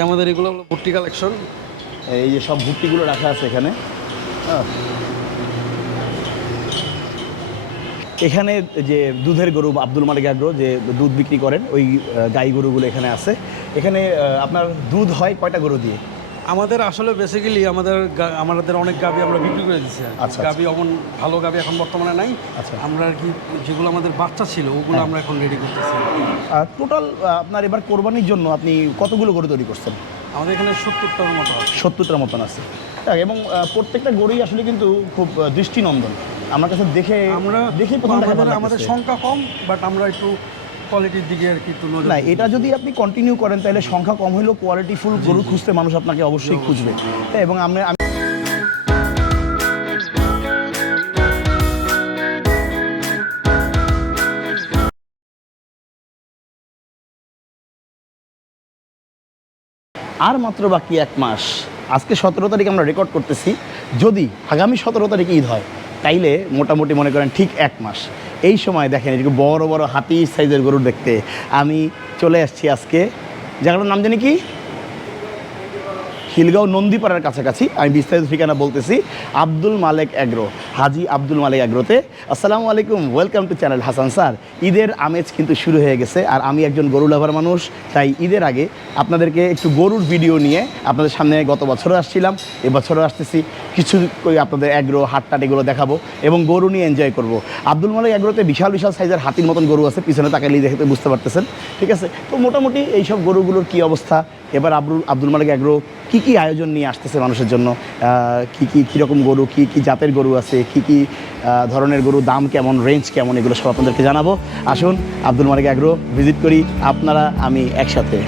যে আমাদের এগুলো হলো ভুট্টি কালেকশন। এই যে সব ভুট্টিগুলো রাখা আছে এখানে। এখানে যে দুধের গরু আব্দুল মালিক আগ্রো যে দুধ বিক্রি করেন, ওই গাই গরুগুলো এখানে আছে। এখানে আপনার দুধ হয় কয়টা গরু দিয়ে? আমাদের আসলে বেসিক্যালি আমাদের অনেক গাভি আমরা বিক্রি করে দিচ্ছি। আচ্ছা। গাভি এখন ভালো গাভি এখন বর্তমানে নাই। আচ্ছা। আমরা আর কি যেগুলো আমাদের বাচ্চা ছিল ওগুলো আমরা এখন রেডি করতেছি। টোটাল আপনার এবার কোরবানির জন্য আপনি কতগুলো গরু তৈরি করছেন? আমাদের এখানে 70টার মতো আছে। 70টার মতন আছে। এবং প্রত্যেকটা গরুই আসলে কিন্তু খুব দৃষ্টিনন্দন। আমার কাছে দেখেই প্রথম আমাদের সংখ্যা কম, বাট আমরা একটু কোয়ালিটির দিকে আর কি একটু নজর না, এটা যদি আপনি কন্টিনিউ করেন তাহলে সংখ্যা কম হলেও কোয়ালিটিফুল গরু খুঁজতে মানুষ আপনাকে অবশ্যই খুঁজবে। এবং আমি আর মাত্র বাকি 1 মাস। আজকে 17 তারিখ আমরা রেকর্ড করতেছি। যদি আগামী 17 তারিখে ঈদ হয় তাইলে মোটামুটি মনে করেন ঠিক 1 মাস। এই সময় দেখেন এদিকে বড় বড় হাতি সাইজের গরু দেখতে আমি চলে আসছি আজকে। জায়গাটার নাম জানি কি? খিলগাঁও নন্দীপাড়ার কাছাকাছি। আমি বিস্তারিত ঠিকানা বলতেছি, আব্দুল মালেক অ্যাগ্রো, হাজি আব্দুল মালেক অ্যাগ্রোতে। আসসালামু আলাইকুম, welcome to channel Hasan sir. ঈদের আমেজ কিন্তু শুরু হয়ে গেছে, আর আমি একজন গরু লাভার মানুষ, তাই ঈদের আগে আপনাদেরকে একটু গরুর ভিডিও নিয়ে আপনাদের সামনে গত বছরও আসছিলাম, এবছরও আসতেছি। কিছু আপনাদের অ্যাগ্রো হাটটাট এগুলো দেখাবো এবং গরু নিয়ে এনজয় করব। আব্দুল মালেক অ্যাগ্রোতে বিশাল বিশাল সাইজের হাতির মতন গরু আছে, পিছনে তাকালেই দেখতে বুঝতে পারতেছেন। ঠিক আছে, তো মোটামুটি এইসব গরুগুলোর কী অবস্থা, এবার আব্দুল মালেক অ্যাগ্রো কী কী আয়োজন নিয়ে আসতেছে মানুষের জন্য, কীরকম গরু, কী জাতের গরু আছে, কী ধরনের গরু, দাম কেমন, রেঞ্জ কেমন, এগুলো সব আপনাদেরকে জানাবো। আসুন আব্দুল মালেক অ্যাগ্রো ভিজিট করি, আপনারা আমি একসাথে।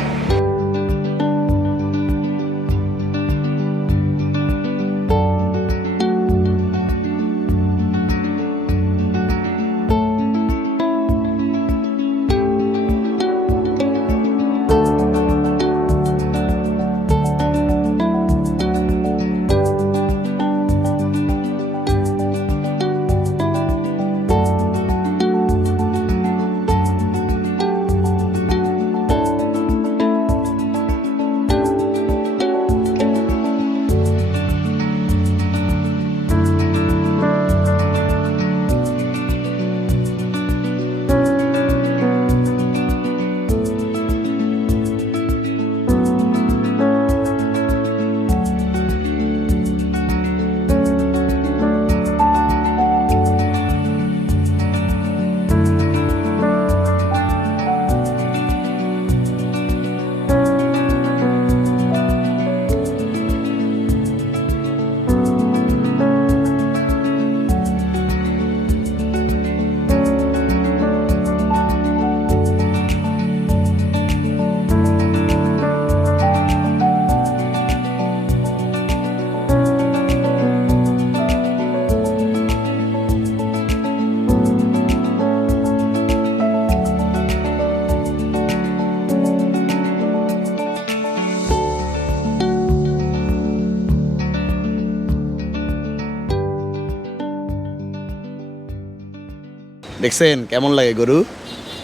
দেখছেন কেমন লাগে গরু?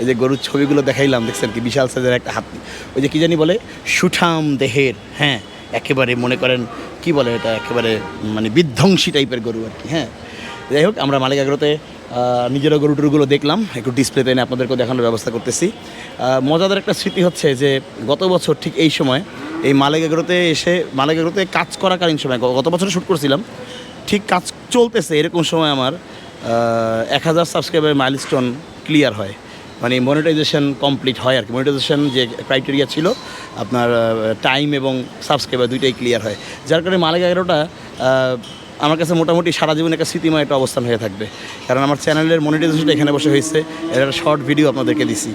এই যে গরুর ছবিগুলো দেখাইলাম, দেখছেন কি বিশাল সাইজের একটা হাতি, ওই যে কী জানি বলে সুঠাম দেহের, হ্যাঁ একেবারে মনে করেন কি বলে এটা, একেবারে মানে বিধ্বংসী টাইপের গরু আর কি। হ্যাঁ, যাই হোক, আমরা মালিক অ্যাগ্রোতে নিজেরা গরু টুরুগুলো দেখলাম, একটু ডিসপ্লেতে এনে আপনাদেরকেও দেখানোর ব্যবস্থা করতেছি। মজাদার একটা স্মৃতি হচ্ছে যে গত বছর ঠিক এই সময় এই মালিক অ্যাগ্রোতে এসে মালিক অ্যাগ্রোতে কাজ করাকালীন সময়, গত বছর শ্যুট করছিলাম, ঠিক কাজ চলতেছে এরকম সময় আমার 1000 সাবস্ক্রাইবার মাইলস্টোন ক্লিয়ার হয়, মানে মনিটাইজেশন কমপ্লিট হয় আর কি। মনিটাইজেশন যে ক্রাইটেরিয়া ছিল আপনার টাইম এবং সাবস্ক্রাইবার দুইটাই ক্লিয়ার হয়, যার কারণে মালিক অ্যাগ্রোটা আমার কাছে মোটামুটি সারা জীবন একটা স্মৃতিময় একটা অবস্থান হয়ে থাকবে, কারণ আমার চ্যানেলের মনিটাইজেশনটা এখানে বসে হয়েছে। এর একটা শর্ট ভিডিও আপনাদেরকে দিছি।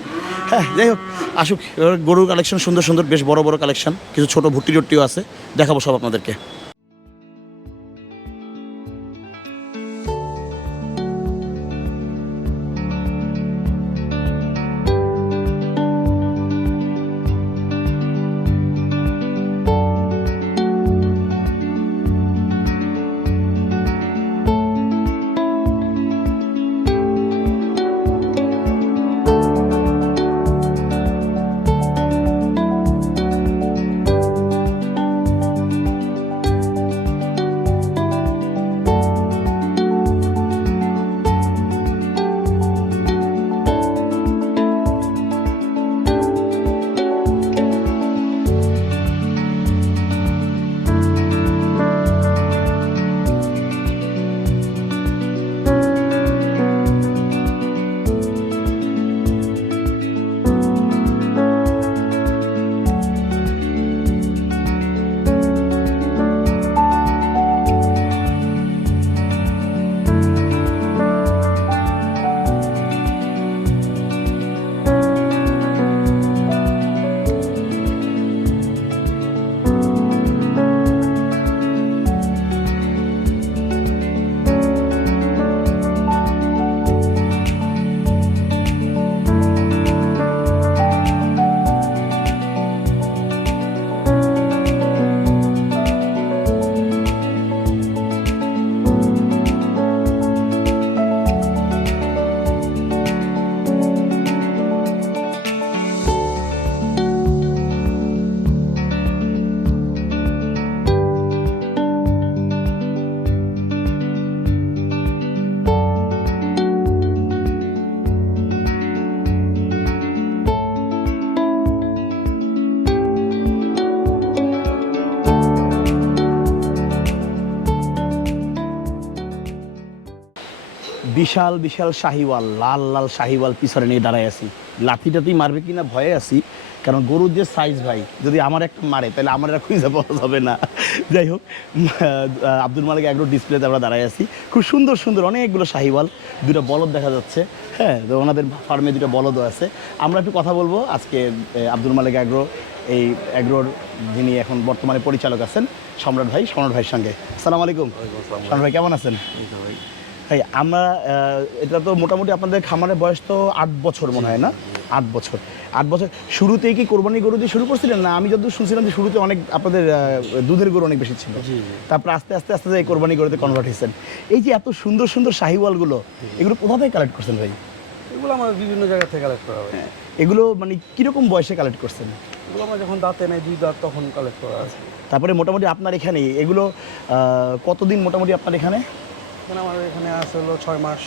হ্যাঁ, যাই হোক, আসুক। এবার গরুর কালেকশন সুন্দর সুন্দর, বেশ বড় বড় কালেকশন, কিছু ছোটো ভুট্টি টুট্টিও আছে, দেখাবো সব আপনাদেরকে। বিশাল বিশাল শাহিওয়াল, লাল লাল শাহিওয়াল পিছনে নিয়ে দাঁড়ায় আছি। লাঠিটাতেই মারবে কিনা ভয়ে আছি, কারণ গরুর যে সাইজ ভাই, যদি আমার একটা মারে তাহলে আমার এটা খুঁজে পাওয়া যাবে না। যাই হোক, আব্দুল মালিক এগ্রো ডিসপ্লেতে আমরা দাঁড়ায় আছি। খুব সুন্দর সুন্দর অনেকগুলো শাহিওয়াল, দুটো বলদ দেখা যাচ্ছে। হ্যাঁ, তো ওনাদের ফার্মে দুটো বলদও আছে। আমরা একটু কথা বলবো আজকে আব্দুল মালিক এগ্রো, এই এগ্রোর যিনি এখন বর্তমানে পরিচালক আছেন সম্রাট ভাইয়ের সঙ্গে। আসসালামু আলাইকুম। সম্রাট ভাই কেমন আছেন? ভাই আমরা এটা তো মোটামুটি আপনাদের খামারের বয়স তো 8 বছর মনে হয় না? 8 বছর। 8 বছর শুরুতেই কি কোরবানি গরু দিয়ে শুরু করছিলেন? না, আমি যতদূর শুনছিলাম যে শুরুতে অনেক আপনাদের দুধের গরু অনেক বেশি ছিল, তারপর আস্তে আস্তে আস্তে এই কোরবানি গরুতে কনভার্ট হয়েছেন। এই যে এত সুন্দর সুন্দর শাহিওয়ালগুলো, এগুলো কোথা থেকে কালেক্ট করছেন ভাই? এগুলো আমার বিভিন্ন জায়গা থেকে কালেক্ট করা হয়। এগুলো মানে কীরকম বয়সে কালেক্ট করছেন? এগুলো আমার যখন দাঁতে নেই, 2 দাঁত, তখন কালেক্ট করা আছে। তারপরে মোটামুটি আপনার এখানে এগুলো কতদিন মোটামুটি আপনার এখানে? আমার এখানে আছে হলো 6 মাস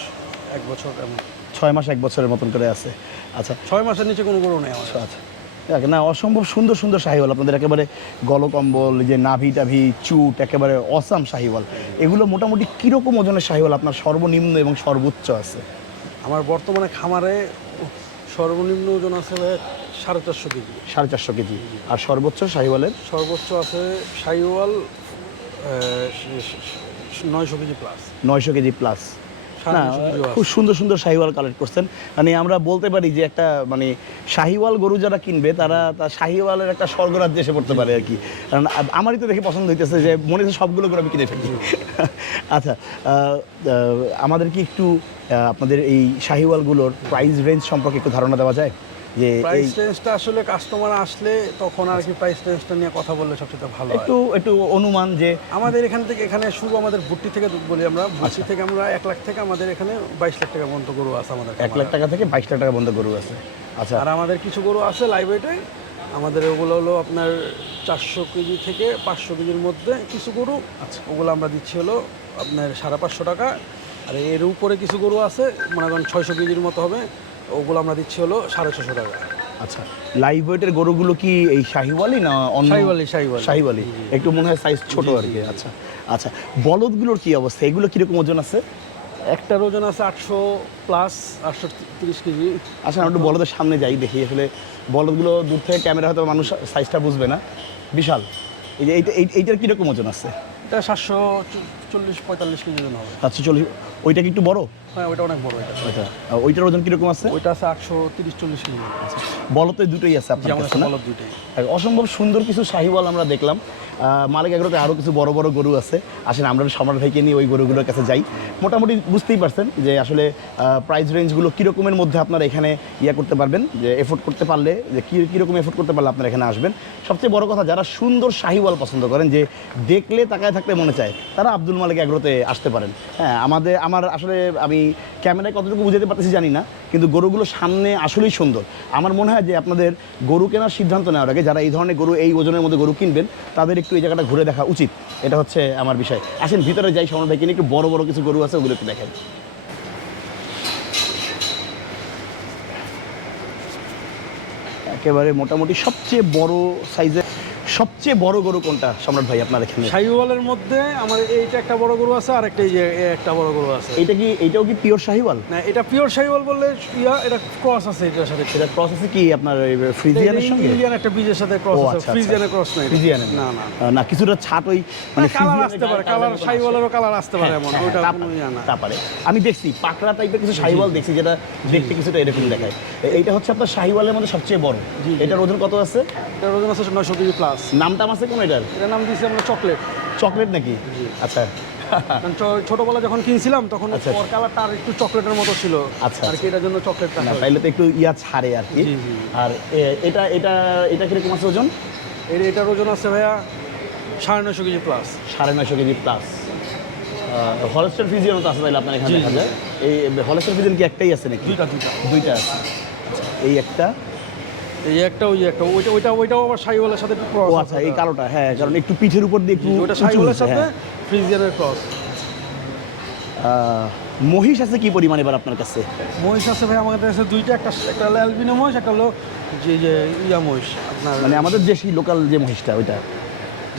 1 বছর এমন। 6 মাস 1 বছরের মতন করে আছে। আচ্ছা, 6 মাসের নিচে কোনো গরু নেই আমার। আচ্ছা, না, অসম্ভব সুন্দর সুন্দর শাহিওয়াল আপনাদের, একেবারে গলকম্বল, যে নাভি টাভি চুট, একেবারে অসাম শাহিওয়াল। এগুলো মোটামুটি কীরকম ওজনের শাহিওয়াল আপনার সর্বনিম্ন এবং সর্বোচ্চ আছে? আমার বর্তমানে খামারে সর্বনিম্ন ওজন আছে 450 কেজি। 450 কেজি। আর সর্বোচ্চ শাহিওয়ালের? সর্বোচ্চ আছে Sahiwal 900 KG plus. 900 KG plus. না, 900 কেজি খুব সুন্দর সুন্দর শাহিওয়াল কালেক্ট করছেন। মানে আমরা বলতে পারি যে একটা মানে শাহিওয়াল গরু যারা কিনবে তারা শাহিওয়ালের একটা স্বর্গরাজ্যে এসে পড়তে পারে আর কি। কারণ আমারই তো দেখে পছন্দ হইতেছে যে মনে হচ্ছে সবগুলো গরু আমি কিনে ফেলি। আচ্ছা, আমাদের কি একটু আপনাদের এই শাহিওয়ালগুলোর প্রাইস রেঞ্জ সম্পর্কে একটু ধারণা দেওয়া যায়? যে প্রাইস রেঞ্জটা আসলে কাস্টমার আসলে তখন আর কি প্রাইস রেঞ্জটা নিয়ে কথা বললে সবচেয়ে ভালো হয়। একটু অনুমান যে আমাদের এখানে শুরু আমাদের ভুট্টি থেকে বলি আমরা, ভুট্টি থেকে আমরা 1 লাখ থেকে আমাদের এখানে 22 লাখ টাকা পর্যন্ত গরু আছে আমাদের। 1 লাখ টাকা থেকে 22 লাখ টাকা পর্যন্ত গরু আছে। আচ্ছা, আর আমাদের কিছু গরু আছে লাইভ ওয়েটে, আমাদের ওগুলো হলো আপনার 400 কেজি থেকে 500 কেজির মধ্যে কিছু গরু। আচ্ছা, ওগুলো আমরা দিচ্ছি হলো আপনার 550 টাকা। আর এর উপরে কিছু গরু আছে মনে করেন 600 কেজির মতো হবে, ওগুলো আমরা দিচ্ছি হলো 650 টাকা। আচ্ছা, লাইভ ওয়েটের গরুগুলো কি এই শাহিওয়ালি না অন্য? শাহিওয়ালি একটু মনে হয় সাইজ ছোট আর কি। আচ্ছা আচ্ছা, বলদগুলোর কি অবস্থা? এগুলো কীরকম ওজন আছে? একটার ওজন আছে 800 প্লাস, 830 কেজি। আচ্ছা, আমরা একটু বলদের সামনে যাই, দেখি আসলে বলদগুলো দূর থেকে ক্যামেরা হয়তো মানুষ সাইজটা বুঝবে না, বিশাল। এই যে এইটার কীরকম ওজন আছে? এটা 740-45 কেজি ওজন হবে। 740। ওইটা কি একটু বড়? হ্যাঁ, ওইটা অনেক বড়। ওইটার ওজন কীরকম আছে? ওইটা আছে 830-40 কেজি। বলতে দুটোই আছে আপনার কাছে না? বলদ দুটোই। অসম্ভব সুন্দর কিছু শাহিওয়াল আমরা দেখলাম। মালিক এগ্রোতে আরও কিছু বড় বড় গরু আছে। আসেন আমরা সম্রাট ভাইকে নিয়ে ওই গরুগুলোর কাছে যাই। মোটামুটি বুঝতেই পারছেন যে আসলে প্রাইস রেঞ্জগুলো কীরকমের মধ্যে আপনারা এখানে করতে পারবেন, যে এফোর্ড করতে পারলে, যে কীরকম এফোর্ড করতে পারলে আপনারা এখানে আসবেন। সবচেয়ে বড় কথা, যারা সুন্দর শাহিওয়াল পছন্দ করেন, যে দেখলে তাকায় থাকতে মনে চায়, তারা আব্দুল মালিক এগ্রোতে আসতে পারেন। হ্যাঁ, আমার আসলে আমি ক্যামেরায় কতটুকু বুঝাতে পারতেছি জানি না, কিন্তু গরুগুলো সামনে আসলেই সুন্দর। আমার মনে হয় যে আপনাদের গরু কেনার সিদ্ধান্ত নেওয়ার আগে যারা এই ধরনের গরু, এই ওজনের মধ্যে গরু কিনবেন, তাদের একটু এই জায়গাটা ঘুরে দেখা উচিত। এটা হচ্ছে আমার বিষয়। আসেন ভিতরে যাই, সম্রাট ভাইকে নিয়ে একটু বড় বড় কিছু গরু আছে, ওগুলো একটু দেখেন। একেবারে মোটামুটি সবচেয়ে বড় সাইজের সবচেয়ে বড় গরু কোনটা সম্রাট ভাই আপনার এখানে? শাহিওয়ালের মধ্যে আমার এইটা একটা বড় গরু আছে, আর একটা এই যে একটা বড় গরু আছে। এইটাও কি পিওর শাহিওয়াল? না, এটা পিওর শাহিওয়াল বললে এটা ক্রস আছে এটার সাথে। এটা ক্রস আছে কি আপনার ফ্রিজিয়ানের সঙ্গে? ইন্ডিয়ান একটা বীজের সাথে ক্রস আছে। ফ্রিজিয়ানের ক্রস নাই। ফ্রিজিয়ানের না না, কিছুটা ছাট ওই মানে কালার আসতে পারে, কালার শাহিওয়ালেরও কালার আসতে পারে এমন। ওটা না, তারপরে আমি দেখছি পাকড়া টাইপের কিছু শাহিওয়াল দেখছি, যেটা দেখতে কিছুটা এরকম দেখায়। এইটা হচ্ছে আপনার শাহিওয়ালের মধ্যে সবচেয়ে বড়। এটার ওজন কত আছে? এটার ওজন আছে 900 কেজি প্লাস। নামটা আছে কোন এটার? এটার নাম দিয়েছি আমরা চকলেট নাকি? আচ্ছা, ছোটবেলা যখন কিনছিলাম তখন ওর কালারটা আর একটু চকলেটের মতো ছিল। আচ্ছা, আর কি এটার জন্য চকলেটটা না, তাইলে তো একটু ছাড়ে আর কি। আর এটা কিরকম আছে ওজন? এটার ওজন আছে ভাইয়া 950 KG plus. 950 KG plus. Holstein Friesian তো আছে তাইলে আপনার এখানে দেখা যায়। এই হলস্টার ফ্রিজিয়ান কি একটাই আছে নাকি? দুইটা আছে। এই একটা, এই একটা, ওই একটা, ওইটাও আবার শাহিওয়ালের সাথে একটু ক্রস। আচ্ছা, এই কালোটা, হ্যাঁ, কারণ একটু পিঠের উপর দিয়ে একটু ওটা শাহিওয়ালের সাথে ফ্রিজিয়ানের ক্রস। মহিষ আছে কি পরিমাণ এবার আপনার কাছে? মহিষ আছে ভাই আমাদের কাছে দুইটা, একটা অ্যালবিনো মহিষ, একটা হলো যে ইয়া মহিষ আপনার, মানে আমাদের দেশি লোকাল যে মহিষটা ওইটা।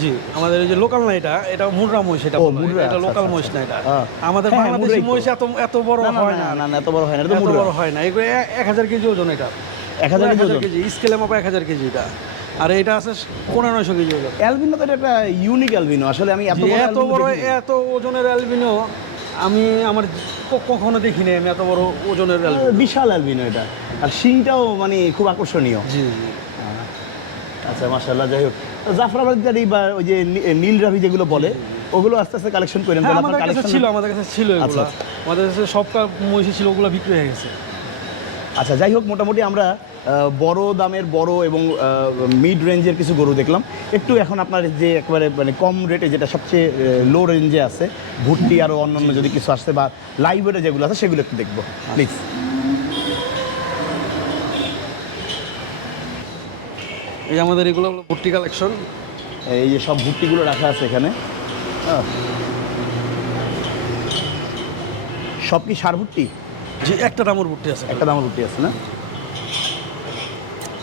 জি, আমাদের এই যে লোকাল না, এটা মুর্রা মহিষ, এটা ও, বলা হয়। মুর্রা, এটা আচ্ছা, লোকাল আচ্ছা, মহিষ না এটা। হ্যাঁ। আমাদের হ্যাঁ, বাংলাদেশি মুর্রাই তো। মহিষ এত বড় না, না, হয় না, না, না, এত বড় হয় না, এটা তো এত মুর্রা। বড় হয় না। এগুলো 1000 কেজি ওজন এটা। 1000 কেজি ওজন? কেজি স্কেলে মাপা 1000 কেজি এটা। আর এটা আছে 1500 কেজি ওজন। অ্যালবিনো তো এটা একটা ইউনিক অ্যালবিনো, আসলে আমি এত জি, বড় এত অ্যালবিনো বড় দেখিনি। এত ওজনের অ্যালবিনো আমি আমার কখনো দেখিনি, আমি এত বড় ওজনের অ্যালবিনো। বিশাল অ্যালবিনো এটা, আর শিংটাও মানে খুব আকর্ষণীয়। জি জি। আচ্ছা, মাশাআল্লাহ। যাই হোক, জাফরাবাদি বা ওই যে নীল রাভি যেগুলো বলে, ওগুলো আস্তে আস্তে কালেকশন করেন। হ্যাঁ, তাহলে আমাদের আপনার কাছে কালেকশন ছিল, আমাদের কাছে ছিল এগুলো। আচ্ছা। আমাদের কাছে সব মহিষী ছিল, ওগুলো বিক্রি হয়ে গেছে। আচ্ছা, যাই হোক, মোটামুটি আমরা বড় দামের বড় এবং মিড রেঞ্জের কিছু গরু দেখলাম। একটু এখন আপনার যে একেবারে মানে কম রেটে, যেটা সবচেয়ে লো রেঞ্জে আছে, ভুট্টি আরও অন্যান্য যদি কিছু আসছে বা লাইভ ওয়েটে যেগুলো আছে সেগুলো একটু দেখবো প্লিজ। এই যে আমাদের এগুলো ভর্তি কালেকশন। এই যে সব ভুট্টিগুলো রাখা আছে এখানে। সব কি সার ভুট্টি? জি, একটা দামর ভর্তি আছে। একটা দামের ভুট্টি আছে না?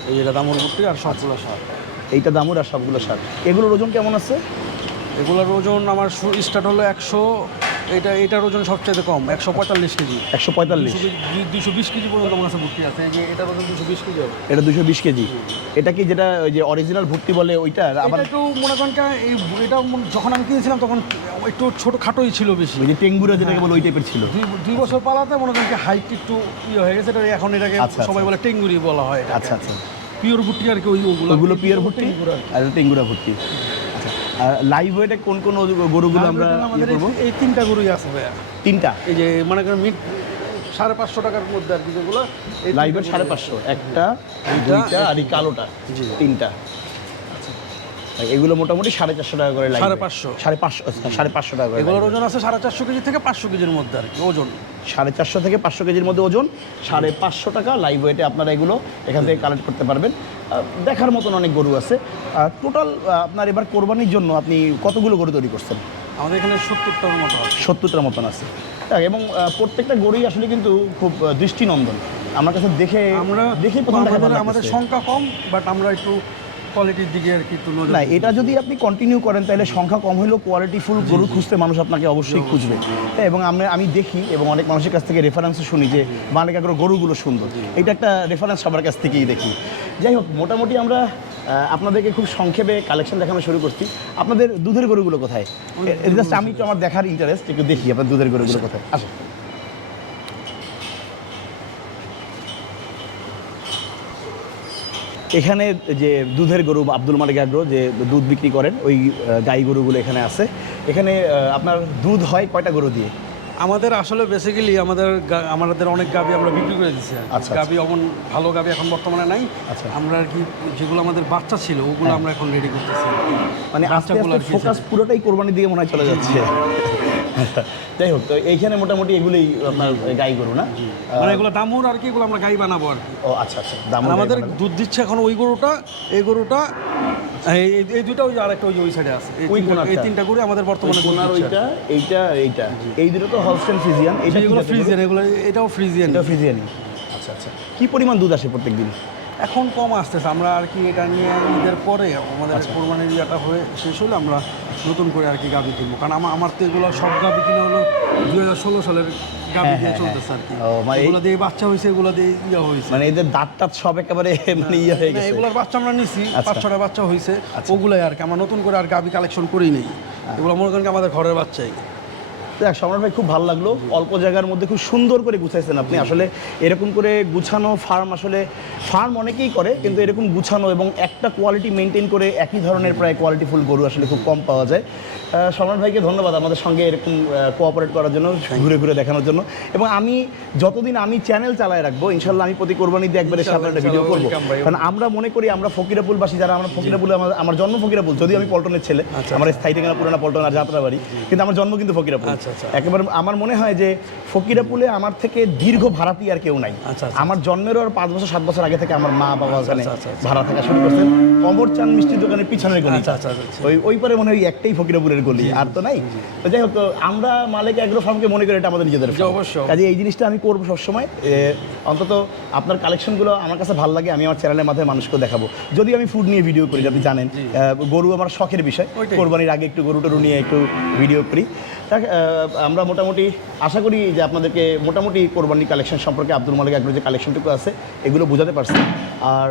এই যেটা দামর ভর্তি আর সবগুলো সার। এইটা দামুর আর সবগুলো সার। এগুলোর ওজন কেমন আছে? এগুলোর ওজন আমার স্টার্ট হলো 100, এটার ওজন সবচেয়ে কম 145 কেজি। 145। 220 কেজি পর্যন্ত আমার কাছে ভর্তি আছে। এই যে এটার ওজন 220 কেজি হবে। এটা 220 কেজি। এটা কি যেটা ওই যে অরিজিনাল ভুট্টি বলে ওইটা? আবার এটা একটু মনে করেন এটা যখন আমি কিনেছিলাম তখন একটু ছোট খাটোই ছিল বেশি। ওই যে টেঙ্গুরা যেটাকে বলে ওই টাইপের ছিল। 2 বছর পালাতে মনে করেন হাইট একটু হয়ে গেছে। এখন এটাকে আচ্ছা, সবাই আচ্ছা। বলে টেঙ্গুরি বলা হয় এটাকে। আচ্ছা, আচ্ছা। পিওর ভুট্টি আর কি, ওগুলো পিওর ভুট্টি আর টেঙ্গুরা ভুট্টি। আচ্ছা, আর লাইভ ওয়েটে কোন কোন গরুগুলো আমরা আমাদের করবো? এই 3টা গরুই আছে ভাইয়া। 3টা? এই যে মনে করেন 550 টাকার মধ্যে আর কি, যেগুলো লাইভ ওয়েট 550, একটা, দুইটা আর এই কালোটা, জি। 3টা। এগুলো মোটামুটি 450 টাকা করে লাইভ। 550 550 টাকা করে। এগুলোর ওজন আছে 450 কেজি থেকে 500 কেজির মধ্যে আর কি ওজন। 450 থেকে 500 কেজির মধ্যে ওজন, 550 টাকা লাইভ ওয়েটে আপনারা এগুলো এখান থেকে কালেক্ট করতে পারবেন। দেখার মতন অনেক গরু আছে। টোটাল আপনার এবার কোরবানির জন্য আপনি কতগুলো গরু তৈরি করছেন? আমাদের এখানে 70টার মতো আছে। 70টার মতন আছে। এবং প্রত্যেকটা গরুই আসলে কিন্তু খুব দৃষ্টিনন্দন। আমার কাছে দেখেই প্রথম দেখা ভালো আমাদের লাগতেছে। সংখ্যা কম, বাট আমরা একটু কোয়ালিটির দিকে আর কি একটু নজর না, দিই। এটা যদি আপনি কন্টিনিউ করেন তাহলে সংখ্যা কম হলেও কোয়ালিটিফুল গরু খুঁজতে মানুষ আপনাকে অবশ্যই খুঁজবে। হ্যাঁ, এবং আমি দেখি এবং অনেক মানুষের কাছ থেকে রেফারেন্সও শুনি যে মালিকাগ্র গরুগুলো সুন্দর। এটা একটা রেফারেন্স সবার কাছ থেকেই দেখি। যাই হোক, মোটামুটি আমরা আপনাদেরকে খুব সংক্ষেপে কালেকশন দেখানো শুরু করছি। আপনাদের দুধের গরুগুলো কোথায়? জাস্ট আমি তো আমার দেখার ইন্টারেস্ট, একটু দেখি আপনার দুধের গরুগুলো কোথায়। আসো। এখানে যে দুধের গরু আব্দুল মালিক আগ্রো যে দুধ বিক্রি করেন, ওই গাই গরুগুলো এখানে আছে। এখানে আপনার দুধ হয় কয়টা গরু দিয়ে? আমাদের আসলে বেসিক্যালি আমাদের অনেক গাভি আমরা বিক্রি করে দিচ্ছি। আচ্ছা। গাভি এমন ভালো গাভি এখন বর্তমানে নাই। আচ্ছা। আমরা আর কি যেগুলো আমাদের বাচ্চা ছিল ওগুলো আমরা এখন রেডি করতেছি। মানে আস্তে বাচ্চাগুলো আস্তে আর কি ফোকাস পুরোটাই কোরবানির দিকে মনে হয় চলে যাচ্ছে। যাই হোক, তো এইখানে মোটামুটি এগুলোই আপনার গাই গরু না? মানে এগুলো দামুর আর কি, এগুলো আমরা গাই বানাবো আর কি। ও আচ্ছা, আচ্ছা। দাম আর আমাদের দুধ দিচ্ছে এখন ওই গরুটা, এই গরুটা, এই দুইটা, ওই যে আরেকটা ওই সাইডে আছে। এই 3টা গরু আমাদের বর্তমানে দুধ ওনার দিচ্ছে। এইটা এই দুটো তো হলস্টেইন ফ্রিজিয়ান। এটা এগুলো ফ্রিজিয়ান, এগুলো এটাও ফ্রিজিয়ান। এটা ফ্রিজিয়ানই। আচ্ছা, আচ্ছা। কি পরিমাণ দুধ আসে প্রত্যেকদিন? এখন কম আসতেছে। আমরা আর কি এটা নিয়ে ঈদের পরে আমাদের কোরবানির ইয়েটা হয়ে শেষ হলে আমরা নতুন করে আর কি গাভি কিনবো। কারণ আমার তো এগুলো সব গাভি কিনা হলো 2016 সালের গাভি দিয়ে চলতেছে আর কি। এগুলো দিয়ে বাচ্চা হয়েছে, এগুলো দিয়ে ইয়ে হয়েছে, মানে এদের দাঁত টাত সব একেবারে মানে ইয়ে হয়ে গেছে। এগুলোর বাচ্চা আমরা নিছি, আচ্ছা। 5-6টা বাচ্চা হয়েছে, ওগুলাই আর কি। আমরা নতুন করে আর গাভি কালেকশন করি নেই। এগুলো মনে করেন কি আমাদের ঘরের বাচ্চাই। দেখ সম্রাট ভাই, খুব ভালো লাগলো। অল্প জায়গার মধ্যে খুব সুন্দর করে গুছাইছেন আপনি। আসলে এরকম করে গুছানো ফার্ম, আসলে ফার্ম অনেকেই করে, কিন্তু এরকম গুছানো এবং একটা কোয়ালিটি মেনটেন করে একই ধরনের প্রায় কোয়ালিটিফুল গরু আসলে খুব কম পাওয়া যায়। সম্রাট ভাইকে ধন্যবাদ আমাদের সঙ্গে এরকম কোঅপারেট করার জন্য, ঘুরে ঘুরে দেখানোর জন্য। এবং আমি যতদিন আমি চ্যানেল চালায় রাখবো, ইনশাল্লাহ আমি প্রতি কোরবানিতে একবারে সামনে একটা ভিডিও করবো। কারণ আমরা মনে করি আমরা ফকিরাপুলবাসী যারা, আমরা ফকিরাপুল, আমার জন্ম ফকিরাপুল, যদিও আমি পল্টনের ছেলে। আমার স্থায়ী ঠিকানা পুরানা পল্টন আর যাত্রাবাড়ি, কিন্তু আমার জন্ম কিন্তু ফকিরাপুল। আচ্ছা আচ্ছা একেবারে আমার মনে হয় যে ফকিরাপুলে আমার থেকে দীর্ঘ ভাড়াটি আর কেউ নাই। আচ্ছা, আচ্ছা। আমার জন্মেরও আর 5 বছর 7 বছর আগে থেকে আমার মা বাবা ওখানে আচ্ছা, আচ্ছা। ভাড়া থাকা শুরু করছেন। অমর চাঁদ মিষ্টি দোকানের পিছনের গলি, আচ্ছা, আচ্ছা, আচ্ছা। ওই পারে মনে হয় ওই একটাই ফকিরাপুলের গলি, আর তো নাই। তো যাই হোক, তো আমরা মালিক অ্যাগ্রো ফার্মকে মনে করি এটা আমাদের নিজেদের জি, farm। অবশ্যই। কাজে এই জিনিসটা আমি করবো সবসময়। অন্তত আপনার কালেকশনগুলো আমার কাছে ভালো লাগে, আমি আমার চ্যানেলের মাধ্যমে মানুষকে দেখাবো। যদি আমি ফুড নিয়ে ভিডিও করি, আপনি জানেন গরু আমার শখের বিষয়, ওইটাই। কোরবানির আগে একটু গরু টরু নিয়ে একটু ভিডিও করি। আমরা মোটামুটি আশা করি যে আপনাদেরকে মোটামুটি কোরবানি কালেকশন সম্পর্কে আব্দুল মালিক অ্যাগ্রো যে কালেকশনটুকু আছে এগুলো বোঝাতে পারছি। আর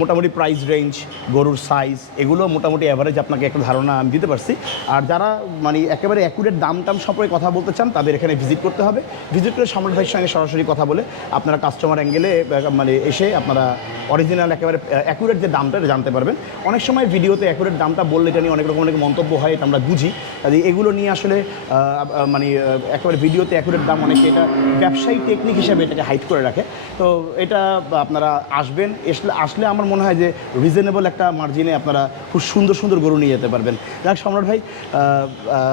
মোটামুটি প্রাইস রেঞ্জ, গরুর সাইজ, এগুলো মোটামুটি অ্যাভারেজ আপনাকে একটা ধারণা আমি দিতে পারছি। আর যারা মানে একেবারে অ্যাকুরেট দাম টাম সম্পর্কে কথা বলতে চান তাদের এখানে ভিজিট করতে হবে। ভিজিট করে সম্রাট ভাইয়ের সঙ্গে সরাসরি কথা বলে আপনারা কাস্টমার অ্যাঙ্গেলে মানে এসে আপনারা অরিজিনাল একেবারে অ্যাকুরেট যে দামটা এটা জানতে পারবেন। অনেক সময় ভিডিওতে অ্যাকুরেট দামটা বললে এটা নিয়ে অনেক রকম অনেক মন্তব্য হয়, এটা আমরা বুঝি। কাজে এগুলো নিয়ে আসলে মানে একেবারে ভিডিওতে অ্যাকুরেট দাম অনেকে এটা ব্যবসায়ী টেকনিক হিসেবে এটাকে হাইড করে রাখে। তো এটা আপনারা আসবেন, আসলে আমার মনে হয় যে রিজনেবল একটা মার্জিনে আপনারা খুব সুন্দর সুন্দর গরু নিয়ে যেতে পারবেন। যাক সম্রাট ভাই,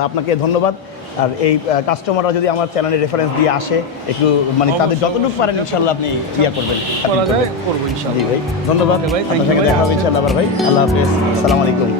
আপনাকে ধন্যবাদ। আর এই কাস্টমাররা যদি আমার চ্যানেলে রেফারেন্স দিয়ে আসে একটু মানে তাদের যতটুকু পারেন ইনশাল্লাহ আপনি ইয়া করবেন, করা যায়, করবো ইনশাআল্লাহ। জি ভাই, ধন্যবাদ ভাই, thank you আপনার সঙ্গে ভাই। দেখা হবে ইনশাল্লাহ আবার ভাই। আল্লাহ হাফেজ, আসসালামু আলাইকুম।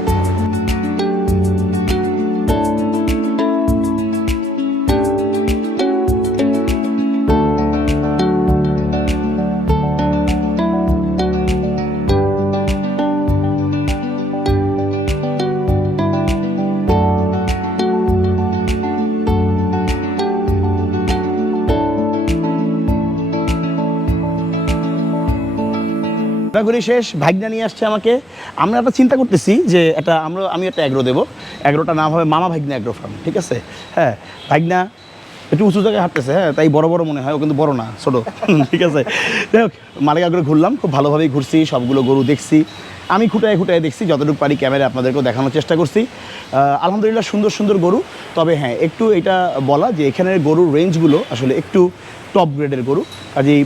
ঘুরি শেষ, ভাগ্না নিয়ে আসছে আমাকে। আমরা একটা চিন্তা করতেছি যে আমি একটা অ্যাগ্রো দেবো। অ্যাগ্রোটার নাম হবে মামা ভাগ্না অ্যাগ্রো ফার্ম, ঠিক আছে? হ্যাঁ, ভাগ্না একটু উঁচু জায়গায় হাঁটতেছে, হ্যাঁ, তাই বড় বড় মনে হয়, ও কিন্তু বড় না, ছোটো। ঠিক আছে, যাই হোক, মালিক অ্যাগ্রো ঘুরলাম, খুব ভালোভাবেই ঘুরছি, সবগুলো গরু দেখছি, আমি খুঁটায় দেখছি, যতটুকু পারি ক্যামেরায় আপনাদেরকেও দেখানোর চেষ্টা করছি। আলহামদুলিল্লাহ সুন্দর সুন্দর গরু। তবে হ্যাঁ, একটু এটা বলা যে এখানের গরুর রেঞ্জগুলো আসলে একটু টপ গ্রেডের গরু। কাজেই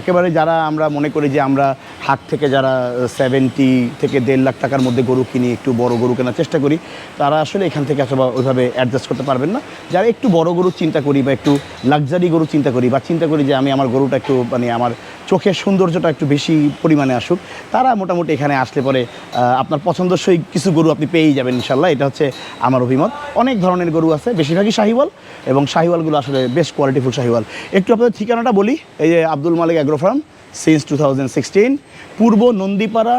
একেবারে যারা আমরা মনে করি যে আমরা হাট থেকে যারা 70 থেকে 1.5 লাখ টাকার মধ্যে গরু কিনি, একটু বড় গরু কেনার চেষ্টা করি, তারা আসলে এখান থেকে আসলে ওইভাবে অ্যাডজাস্ট করতে পারবেন না। যারা একটু বড় গরু চিন্তা করি বা একটু লাক্সারি গরু চিন্তা করি, বা চিন্তা করি যে আমি আমার গরুটা একটু মানে আমার চোখের সৌন্দর্যটা একটু বেশি পরিমাণে আসুক, তারা মোটামুটি এখানে আসলে পরে আপনার পছন্দসই কিছু গরু আপনি পেয়েই যাবেন ইনশাল্লাহ। এটা হচ্ছে আমার অভিমত। অনেক ধরনের গরু আছে, বেশিরভাগই শাহিওয়াল, এবং শাহিওয়ালগুলো আসলে বেশ কোয়ালিটিফুল শাহিওয়াল। একটু আপনাদের ঠিকানাটা বলি, এই যে Abdul Malik agro farm, since 2016, পূর্ব নন্দীপাড়া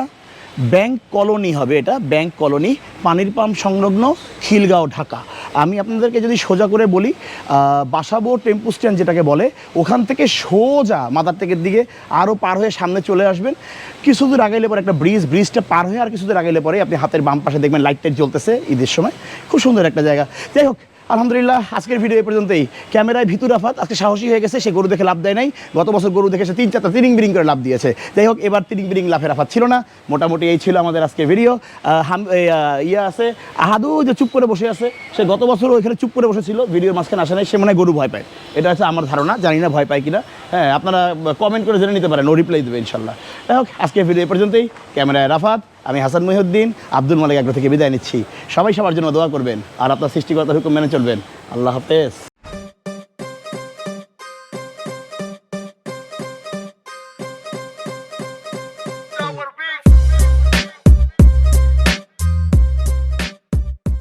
ব্যাংক কলোনি হবে, এটা ব্যাংক কলোনি, পানির পাম্প সংলগ্ন, খিলগাঁও, ঢাকা। আমি আপনাদেরকে যদি সোজা করে বলি, বাসাবো টেম্পু স্ট্যান্ড যেটাকে বলে, ওখান থেকে সোজা মাদার টেকের দিকে আরও পার হয়ে সামনে চলে আসবেন। কিছু দূর আগাইলে পরে একটা ব্রিজটা পার হয়ে আর কিছু দূর আগাইলে পরে আপনি হাতের বাম পাশে দেখবেন লাইট টাইট জ্বলতেছে ঈদের সময়, খুব সুন্দর একটা জায়গা। যাই হোক, আলহামদুলিল্লাহ আজকের ভিডিও এই পর্যন্তই। ক্যামেরায় ভিতর আফাত আজকে সাহসী হয়ে গেছে, সে গরু দেখে লাভ দেয় নাই। গত বছর গরু দেখে সে 3-4টা তিরিং বিরিং করে লাভ দিয়েছে। যাই হোক, এবার তিরিং বিরিং লাফের আফাত ছিল না। মোটামুটি এই ছিল আমাদের আজকের ভিডিও। আছে আহাদু যে চুপ করে বসে আছে, সে গত বছরও ওইখানে চুপ করে বসেছিল, ভিডিওর মাঝখানে আসে নাই, সে মনে হয় গরু ভয় পায়। এটা হচ্ছে আমার ধারণা, জানি না ভয় পায় কিনা। হ্যাঁ, আপনারা কমেন্ট করে জেনে নিতে পারেন, ও রিপ্লাই দেবে ইনশাল্লাহ। যাই হোক, আজকের ভিডিও এই পর্যন্তই। ক্যামেরায় রাফাত, আমি হাসান মহিউদ্দিন, আব্দুল মালিক অ্যাগ্রো থেকে বিদায় নিচ্ছি। সবাই সবার জন্য দোয়া করবেন আর আপনার সৃষ্টিকর্তার হুকুম মেনে চলবেন। আল্লাহ হাফেজ।